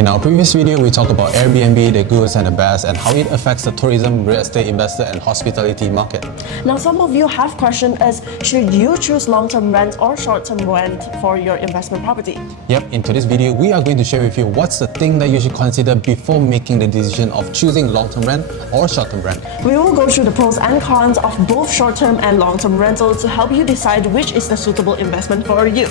In our previous video, we talked about Airbnb, the goods and the bads, and how it affects the tourism, real estate investor, and hospitality market. Now, some of you have questioned us, should you choose long-term rent or short-term rent for your investment property? Yep, in today's video, we are going to share with you what's the thing that you should consider before making the decision of choosing long-term rent or short-term rent. We will go through the pros and cons of both short-term and long-term rental to help you decide which is the suitable investment for you.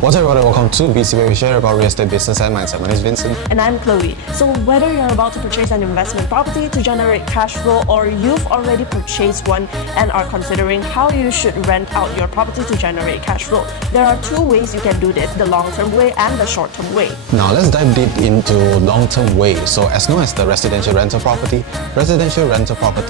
What's up everybody, welcome to VC, where we share about real estate business and mindset. My name is Vincent. And I'm Chloe. So whether you're about to purchase an investment property to generate cash flow, or you've already purchased one and are considering how you should rent out your property to generate cash flow, there are two ways you can do this, the long-term way and the short-term way. Now let's dive deep into long-term way. So as known as the residential rental property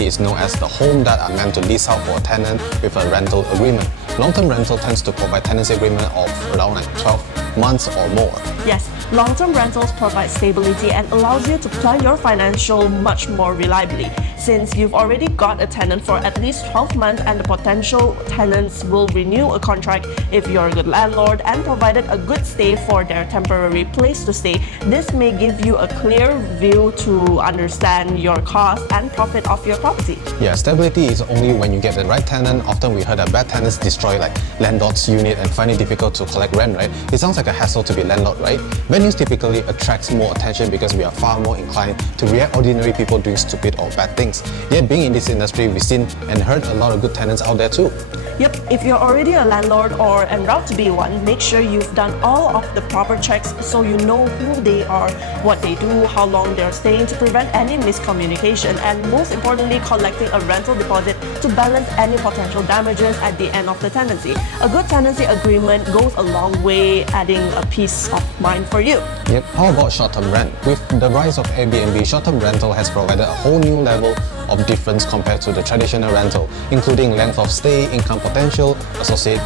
is known as the home that are meant to lease out for a tenant with a rental agreement. Long-term rental tends to provide tenancy agreement of around 12 months or more. Yes, long-term rentals provide stability and allows you to plan your financial much more reliably. Since you've already got a tenant for at least 12 months and the potential tenants will renew a contract if you're a good landlord and provided a good stay for their temporary place to stay, this may give you a clear view to understand your cost and profit of your property. Yeah, stability is only when you get the right tenant. Often we heard that bad tenants destroy like landlord's unit and find it difficult to collect rent, right? It sounds like a hassle to be landlord, right? Venues typically attracts more attention because we are far more inclined to react ordinary people doing stupid or bad things. Yet being in this industry, we've seen and heard a lot of good tenants out there too. Yep, if you're already a landlord or en route to be one, make sure you've done all of the proper checks so you know who they are, what they do, how long they're staying to prevent any miscommunication, and most importantly, collecting a rental deposit to balance any potential damages at the end of the tenancy. A good tenancy agreement goes a long way, adding a peace of mind for you. Yep, how about short-term rent? With the rise of Airbnb, short-term rental has provided a whole new level of difference compared to the traditional rental, including length of stay, income potential, associated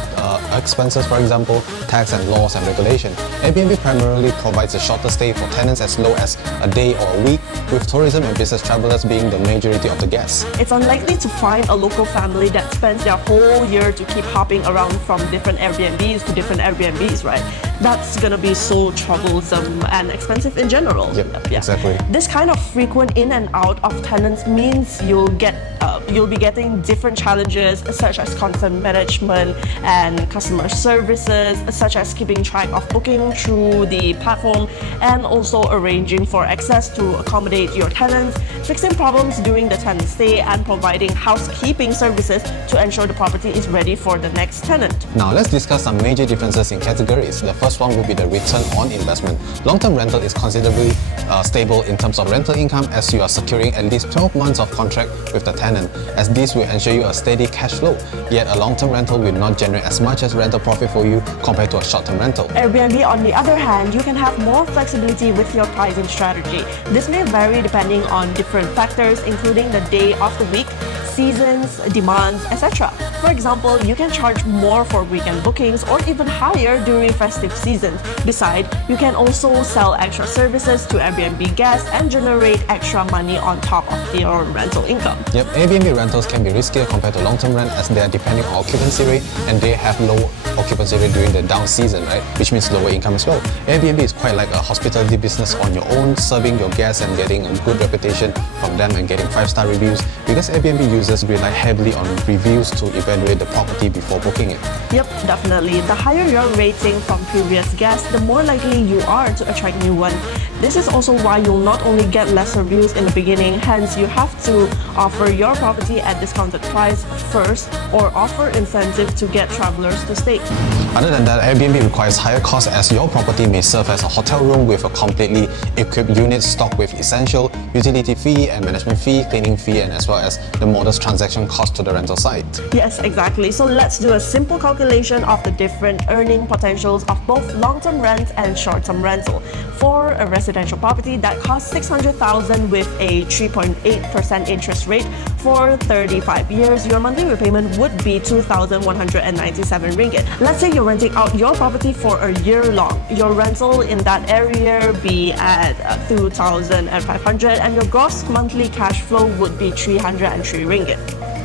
expenses, for example, tax and laws and regulation. Airbnb primarily provides a shorter stay for tenants as low as a day or a week, with tourism and business travelers being the majority of the guests. It's unlikely to find a local family that spends their whole year to keep hopping around from different Airbnbs to different Airbnbs, right? That's gonna be so troublesome and expensive in general. Yep, exactly. This kind of frequent in and out of tenants means you'll be getting different challenges such as constant management and customer services, such as keeping track of booking through the platform and also arranging for access to accommodate your tenants, fixing problems during the tenant stay, and providing housekeeping services to ensure the property is ready for the next tenant. Now let's discuss some major differences in categories. The first one will be the return on investment. Long-term rental is considerably stable in terms of rental income, as you are securing at least 12 months of contract with the tenant, as this will ensure you a steady cash flow. Yet a long-term rental will not generate as much as rental profit for you compared to a short-term rental. Airbnb, on the other hand, you can have more flexibility with your pricing strategy. This may vary depending on different factors, including the day of the week, seasons, demands, etc. For example, you can charge more for weekend bookings or even higher during festive seasons. Besides, you can also sell extra services to Airbnb guests and generate extra money on top of your rental income. Yep, Airbnb rentals can be riskier compared to long-term rent, as they are depending on occupancy rate and they have low occupancy rate during the down season, right? Which means lower income as well. Airbnb is quite like a hospitality business on your own, serving your guests and getting a good reputation from them and getting 5-star reviews, because Airbnb users rely heavily on reviews to evaluate the property before booking it. Yep, definitely. The higher your rating from previous guests, the more likely you are to attract new ones. This is also why you'll not only get less reviews in the beginning, hence you have to offer your property at discounted price first or offer incentive to get travelers to stay. Other than that, Airbnb requires higher costs, as your property may serve as a hotel room with a completely equipped unit stocked with essential utility fee and management fee, cleaning fee, and as well as the modest transaction cost to the rental site. Yes, exactly. So let's do a simple calculation of the different earning potentials of both long-term rent and short-term rental. For a residential residential property that costs 600,000 with a 3.8% interest rate for 35 years, your monthly repayment would be 2,197 ringgit. Let's say you're renting out your property for a year long. Your rental in that area be at 2,500 and your gross monthly cash flow would be 303 ringgit.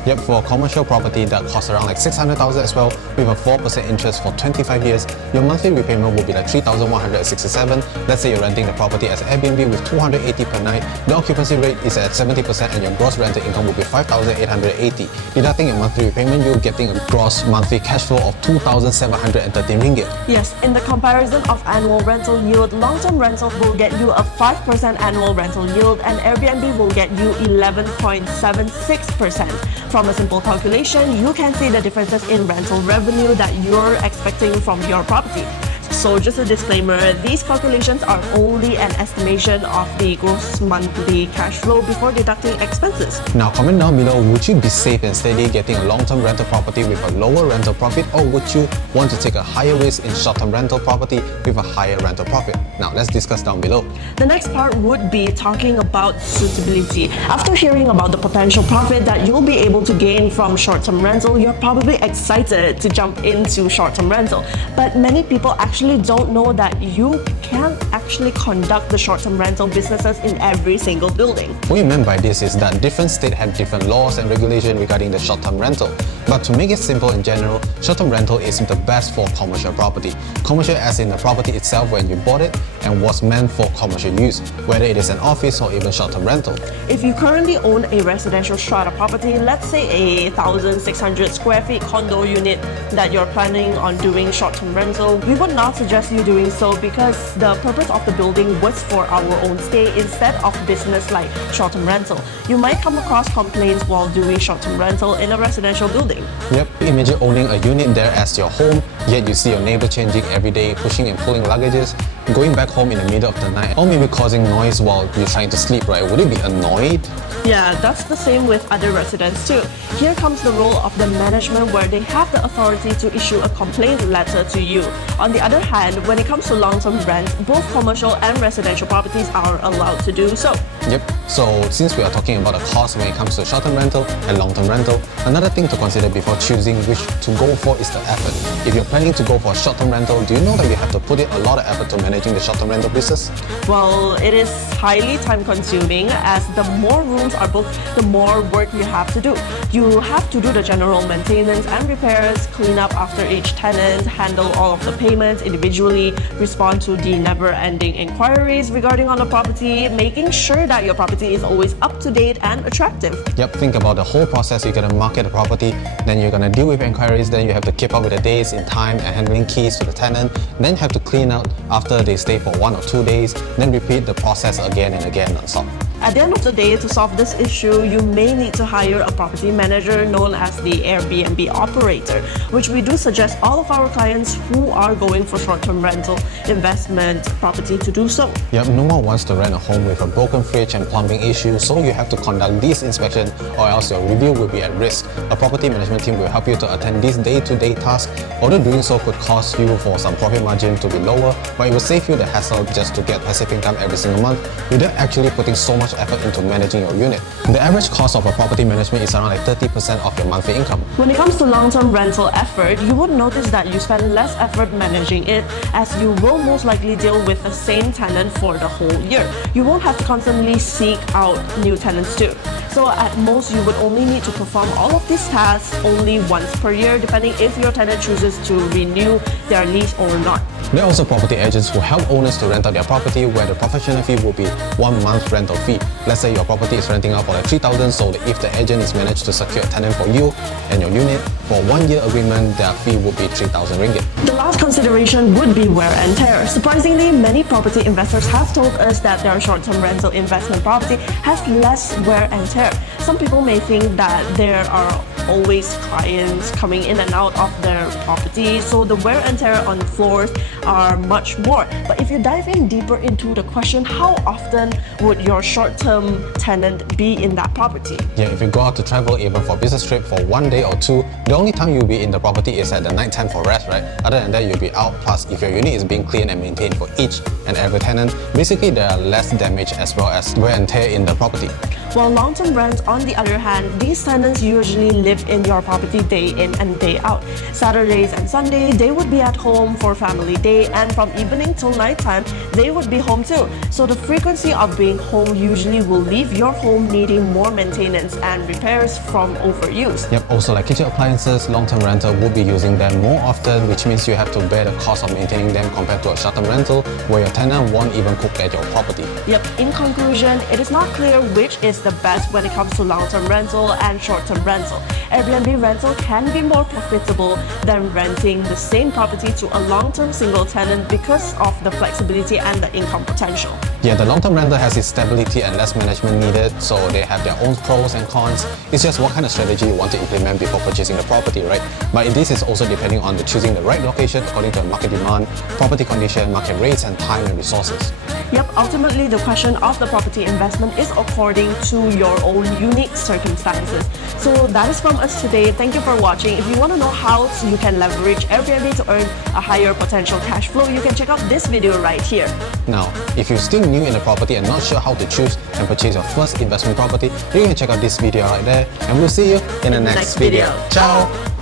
Yep, for a commercial property that costs around like 600,000 as well, with a 4% interest for 25 years, your monthly repayment will be like 3,167. Let's say you're renting the property as Airbnb with 280 per night, the occupancy rate is at 70% and your gross rental income will be 5,880. Deducting your monthly repayment, you're getting a gross monthly cash flow of 2,713 ringgit. Yes, in the comparison of annual rental yield, long-term rental will get you a 5% annual rental yield and Airbnb will get you 11.76%. From a simple calculation, you can see the differences in rental revenue that you're expecting from your property. So just a disclaimer, these calculations are only an estimation of the gross monthly cash flow before deducting expenses. Now comment down below, would you be safe and steady getting a long-term rental property with a lower rental profit, or would you want to take a higher risk in short-term rental property with a higher rental profit? Now let's discuss down below. The next part would be talking about suitability. After hearing about the potential profit that you'll be able to gain from short-term rental, you're probably excited to jump into short-term rental. But many people actually don't know that you can't actually conduct the short-term rental businesses in every single building. What we meant by this is that different states have different laws and regulations regarding the short-term rental. But to make it simple in general, short-term rental is the best for commercial property. Commercial as in the property itself when you bought it and was meant for commercial use, whether it is an office or even short-term rental. If you currently own a residential strata property, let's say a 1,600 square feet condo unit that you're planning on doing short-term rental, we would not suggest you doing so because the purpose of the building was for our own stay instead of business like short-term rental. You might come across complaints while doing short-term rental in a residential building. Yep, imagine owning a unit there as your home, yet you see your neighbor changing every day, pushing and pulling luggages, going back home in the middle of the night, or maybe causing noise while you're trying to sleep, right? Would you be annoyed? Yeah, that's the same with other residents too. Here comes the role of the management where they have the authority to issue a complaint letter to you. On the other hand, when it comes to long-term rent, both commercial and residential properties are allowed to do so. Yep, so since we are talking about the cost when it comes to short-term rental and long-term rental, another thing to consider before choosing which to go for is the effort. If you're planning to go for a short-term rental, do you know that you have to put in a lot of effort to managing the short-term rental business? Well, it is highly time-consuming as the more rooms are booked, the more work you have to do. You have to do the general maintenance and repairs, clean up after each tenant, handle all of the payments individually, respond to the never-ending inquiries regarding on the property, making sure that your property is always up to date and attractive. Yep, think about the whole process. You're gonna market the property, then you're gonna deal with inquiries, then you have to keep up with the days in time and handling keys to the tenant, then have to clean out after they stay for 1 or 2 days, then repeat the process again and again non-stop. At the end of the day, to solve this issue, you may need to hire a property manager known as the Airbnb operator, which we do suggest all of our clients who are going for short-term rental investment property to do so. Yep, no one wants to rent a home with a broken fridge and plumbing issues, so you have to conduct these inspections or else your review will be at risk. A property management team will help you to attend these day-to-day tasks, although doing so could cost you for some profit margin to be lower, but it will save you the hassle just to get passive income every single month without actually putting so much effort into managing your unit. The average cost of a property management is around like 30% of your monthly income. When it comes to long-term rental effort, you would notice that you spend less effort managing it as you will most likely deal with the same tenant for the whole year. You won't have to constantly seek out new tenants too. So at most, you would only need to perform all of these tasks only once per year, depending if your tenant chooses to renew their lease or not. There are also property agents who help owners to rent out their property, where the professional fee will be 1 month rental fee. Let's say your property is renting out for like 3,000, so if the agent is managed to secure a tenant for you and your unit for a 1-year agreement, their fee will be 3,000 ringgit. The last consideration would be wear and tear. Surprisingly, many property investors have told us that their short-term rental investment property has less wear and tear. Some people may think that there are always clients coming in and out of their property, so the wear and tear on floors are much more. But if you dive in deeper into the question, how often would your short-term tenant be in that property? Yeah, if you go out to travel even for business trip for 1 day or 2, the only time you'll be in the property is at the night time for rest, right? Other than that, you'll be out. Plus, if your unit is being cleaned and maintained for each and every tenant, basically there are less damage as well as wear and tear in the property. While long-term rent, on the other hand, these tenants usually live in your property day in and day out. Saturdays and Sunday, they would be at home for family day, and from evening till nighttime, they would be home too. So the frequency of being home usually will leave your home needing more maintenance and repairs from overuse. Yep, also like kitchen appliances, long-term rental will be using them more often, which means you have to bear the cost of maintaining them compared to a short-term rental where your tenant won't even cook at your property. Yep, in conclusion, it is not clear which is the best when it comes to long-term rental and short-term rental. Airbnb rental can be more profitable than renting the same property to a long-term single tenant because of the flexibility and the income potential. Yeah, the long-term rental has its stability and less management needed, so they have their own pros and cons. It's just what kind of strategy you want to implement before purchasing the property, right? But this is also depending on choosing the right location according to market demand, property condition, market rates, and time and resources. Yep, ultimately the question of the property investment is according to your own unique circumstances. So that is from us today. Thank you for watching. If you want to know how you can leverage Airbnb to earn a higher potential cash flow, you can check out this video right here. Now, if you're still new in the property and not sure how to choose and purchase your first investment property, you can check out this video right there, and we'll see you in the next video. Ciao!